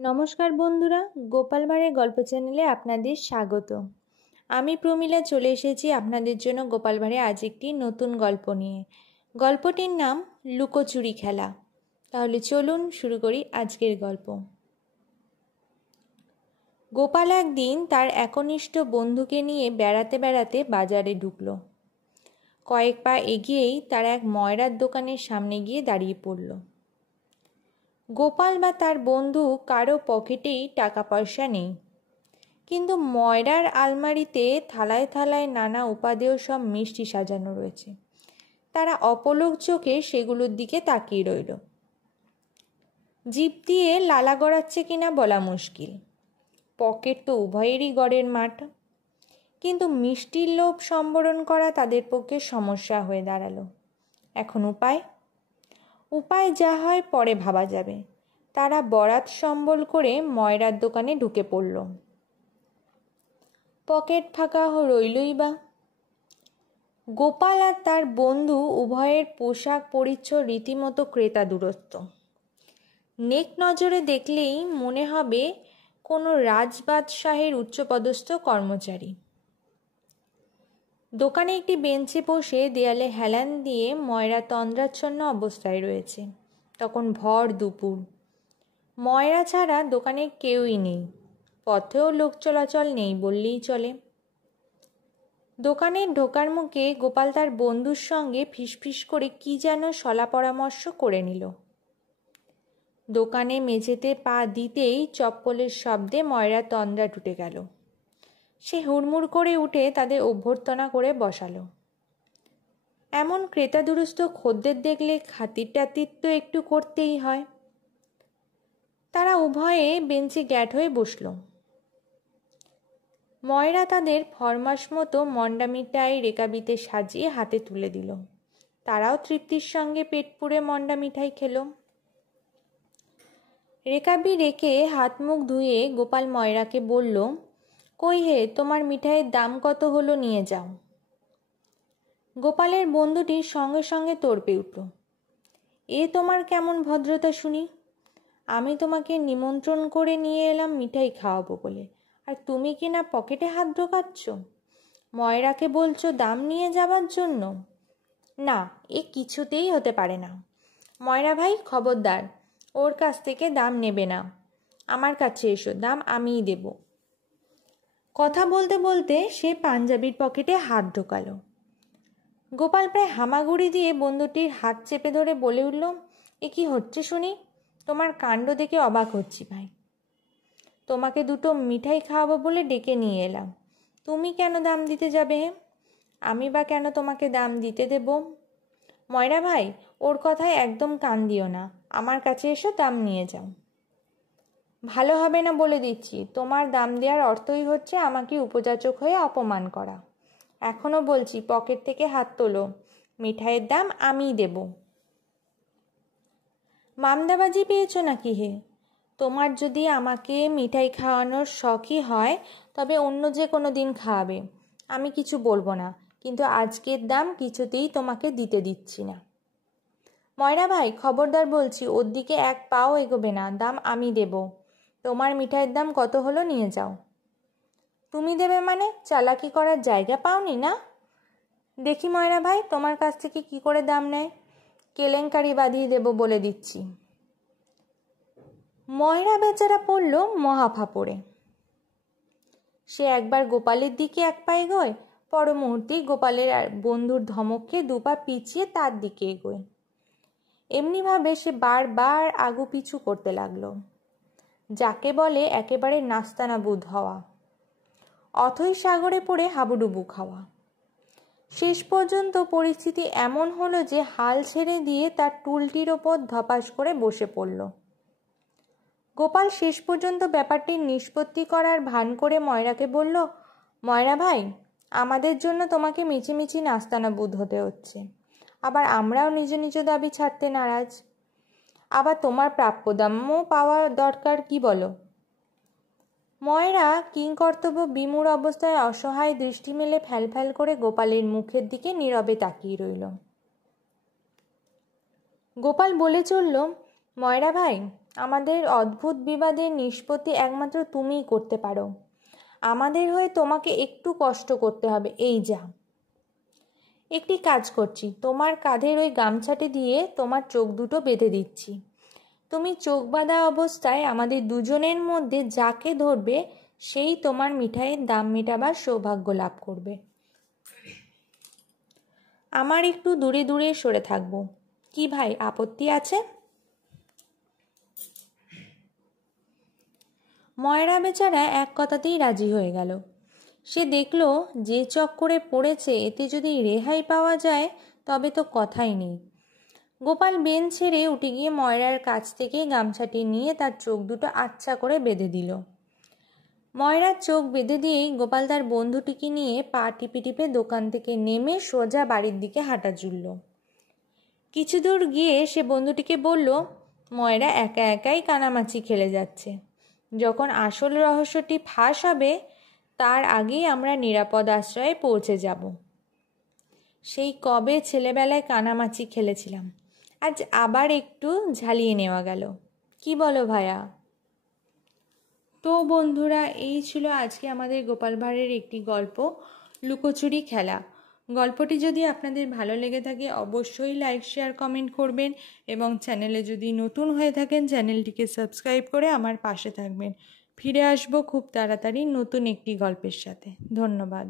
নমস্কার বন্ধুরা, গোপাল ভাঁড়ের গল্প চ্যানেলে আপনাদের স্বাগত। আমি প্রমীলা চলে এসেছি আপনাদের জন্য গোপাল ভাঁড়ের আজ একটি নতুন গল্প নিয়ে। গল্পটির নাম লুকোচুরি খেলা। তাহলে চলুন শুরু করি আজকের গল্প। গোপাল একদিন তার একনিষ্ঠ বন্ধুকে নিয়ে বেড়াতে বেড়াতে বাজারে ঢুকল। কয়েক পা এগিয়েই তার এক ময়রার দোকানের সামনে গিয়ে দাঁড়িয়ে পড়ল। গোপাল বা তার বন্ধু কারো পকেটেই টাকা পয়সা নেই, কিন্তু ময়রার আলমারিতে থালায় থালায় নানা উপাদেয় সব মিষ্টি সাজানো রয়েছে। তারা অপলক চোখে সেগুলোর দিকে তাকিয়ে রইল। জিভ দিয়ে লালা গড়াচ্ছে কিনা বলা মুশকিল, পকেট তো উভয়েরই গড়ের মাঠ। কিন্তু মিষ্টির লোভ সম্বরণ করা তাদের পক্ষে সমস্যা হয়ে দাঁড়ালো। এখন উপায় যা হয় পরে ভাবা যাবে। তারা বরাত সম্বল করে ময়রার দোকানে ঢুকে পড়ল। পকেট ফাঁকা রইলই বা। গোপাল আর তার বন্ধু উভয়ের পোশাক পরিচ্ছদ রীতিমতো ক্রেতা দুরস্ত। নেক নজরে দেখলেই মনে হবে কোনো রাজবাদশাহের উচ্চপদস্থ কর্মচারী। দোকানে একটি বেঞ্চে বসে দেয়ালে হেলান দিয়ে ময়রা তন্দ্রাচ্ছন্ন অবস্থায় রয়েছে। তখন ভর দুপুর। ময়রা ছাড়া দোকানে কেউই নেই, পথেও লোক চলাচল নেই বললেই চলে। দোকানে ঢোকার মুখে গোপাল তার বন্ধুর সঙ্গে ফিসফিস করে কি যেন সলা পরামর্শ করে নিল। দোকানে মেঝেতে পা দিতেই চপ্পলের শব্দে ময়রা তন্দ্রা টুটে গেল। সে হুড়মুড় করে উঠে তাদের অভ্যর্থনা করে বসালো। এমন ক্রেতা দুরস্ত খদ্দের দেখলে খাতির টাতির তো একটু করতেই হয়। তারা উভয়ে বেঞ্চে গ্যাট হয়ে বসল। ময়রা তাদের ফরমাস মতো মন্ডা মিঠাই রেকাবিতে সাজিয়ে হাতে তুলে দিল। তারাও তৃপ্তির সঙ্গে পেট পুড়ে মন্ডা মিঠাই খেল। রেকাবি রেখে হাত মুখ ধুয়ে গোপাল ময়রাকে বলল, কই হে, তোমার মিঠাইয়ের দাম কত হলো, নিয়ে যাও। গোপালের বন্ধুটির সঙ্গে সঙ্গে তড়পে উঠল। এ তোমার কেমন ভদ্রতা শুনি? আমি তোমাকে নিমন্ত্রণ করে নিয়ে এলাম মিঠাই খাওয়াবো বলে, আর তুমি কি না পকেটে হাত ঢোকাচ্ছ? ময়রাকে বলছো দাম নিয়ে যাবার জন্য? না, এ কিছুতেই হতে পারে না। ময়রা ভাই, খবরদার, ওর কাছ থেকে দাম নেবে না। আমার কাছে এসো, দাম আমিই দেব। কথা বলতে বলতে সে পাঞ্জাবির পকেটে হাত ঢোকালো। গোপাল প্রায় হামাগুড়ি দিয়ে বন্ধুটির হাত চেপে ধরে বলে উঠল, এ কি হচ্ছে শুনি? তোমার কাণ্ড দেখে অবাক হচ্ছি ভাই। তোমাকে দুটো মিঠাই খাওয়াবো বলে ডেকে নিয়ে এলাম, তুমি কেন দাম দিতে যাবে? আমি বা কেন তোমাকে দাম দিতে দেব? ময়রা ভাই, ওর কথায় একদম কান দিও না। আমার কাছে এসো, দাম নিয়ে যাও। ভালো হবে না বলে দিচ্ছি। তোমার দাম দেওয়ার অর্থই হচ্ছে আমাকে উপযাচক হয়ে অপমান করা। এখনো বলছি, পকেট থেকে হাত তোলো, মিঠাইয়ের দাম আমিই দেব। মামদাবাজি পেয়েছো নাকি হে? তোমার যদি আমাকে মিঠাই খাওয়ানোর শখই হয় তবে অন্য যে কোনো দিন খাওয়াবে, আমি কিছু বলবো না, কিন্তু আজকের দাম কিছুতেই তোমাকে দিতে দিচ্ছি না। ময়রা ভাই, খবরদার বলছি, ওর দিকে এক পাও এগোবে না, দাম আমি দেব। তোমার মিঠাইয়ের দাম কত হলো, নিয়ে যাও। তুমি দেবে মানে? চালাকি করার জায়গা পাওনি না? দেখি ময়রা ভাই, তোমার কাছ থেকে কি করে দাম নেয়, কেলেঙ্কারি বাঁধিয়ে দেব বলে দিচ্ছি। ময়রা বেচারা পড়ল মহা ফাপড়ে। সে একবার গোপালের দিকে এক পা এগোয়, পর মুহূর্তেই গোপালের বন্ধুর ধমককে দুপা পিছিয়ে তার দিকে এগোয়। এমনিভাবে সে বারবার আগু পিছু করতে লাগলো, যাকে বলে একেবারে নাস্তানাবুদ হওয়া, অথই সাগরে পড়ে হাবুডুবু খাওয়া। শেষ পর্যন্ত পরিস্থিতি এমন হলো যে হাল ছেড়ে দিয়ে তার টুলটির ওপর ধপাস করে বসে পড়ল। গোপাল শেষ পর্যন্ত ব্যাপারটির নিষ্পত্তি করার ভান করে ময়রাকে বলল, ময়রা ভাই, আমাদের জন্য তোমাকে মিছিমিছি নাস্তানাবুদ হতে হচ্ছে, আবার আমরাও নিজ নিজ দাবি ছাড়তে নারাজ। আবার তোমার প্রাপ্য দামও পাওয়া দরকার, কি বলো? ময়রা কিংকর্তব্য বিমূঢ় অবস্থায় অসহায় দৃষ্টি মেলে ফ্যালফ্যাল করে গোপালের মুখের দিকে নীরবে তাকিয়ে রইল। গোপাল বলে চলল, ময়রা ভাই, আমাদের অদ্ভুত বিবাদের নিষ্পত্তি একমাত্র তুমিই করতে পারো। আমাদের হয়ে তোমাকে একটু কষ্ট করতে হবে, এই যা। একটি কাজ করছি, তোমার কাঁধের ওই গামছাটি দিয়ে তোমার চোখ দুটো বেঁধে দিচ্ছি। তুমি চোখ বাঁধা অবস্থায় আমাদের দুজনের মধ্যে যাকে ধরবে সেই তোমার মিঠাইয়ের দাম মেটাবার সৌভাগ্য লাভ করবে। আমার একটু দূরে দূরে সরে থাকবো। কি ভাই, আপত্তি আছে? ময়রা বেচারা এক কথাতেই রাজি হয়ে গেল। সে দেখল যে চক্করে পড়েছে এতে যদি রেহাই পাওয়া যায় তবে তো কথাই নেই। গোপাল বেন ছেড়ে উঠে গিয়ে ময়রার কাছ থেকে গামছাটি নিয়ে তার চোখ দুটো আচ্ছা করে বেঁধে দিল। ময়রার চোখ বেঁধে দিয়েই গোপাল তার বন্ধুটিকে নিয়ে পা টিপে টিপে দোকান থেকে নেমে সোজা বাড়ির দিকে হাঁটা জুড়ল। কিছু দূর গিয়ে সে বন্ধুটিকে বলল, ময়রা একা একাই কানামাছি খেলে যাচ্ছে। যখন আসল রহস্যটি ফাঁস হবে তার আগেই আমরা নিরাপদ আশ্রয়ে পৌঁছে যাব। সেই কবে ছেলেবেলায় কানামাছি খেলেছিলাম, আজ আবার একটু ঝালিয়ে নেওয়া গেল। কি বলো ভায়া? তো বন্ধুরা, এই ছিল আজকে আমাদের গোপাল ভাঁড়ের একটি গল্প, লুকোচুরি খেলা। গল্পটি যদি আপনাদের ভালো লেগে থাকে অবশ্যই লাইক, শেয়ার, কমেন্ট করবেন এবং চ্যানেলে যদি নতুন হয়ে থাকেন চ্যানেলটিকে সাবস্ক্রাইব করে আমার পাশে থাকবেন। ফিরে আসবো খুব তাড়াতাড়ি নতুন একটি গল্পের সাথে। ধন্যবাদ।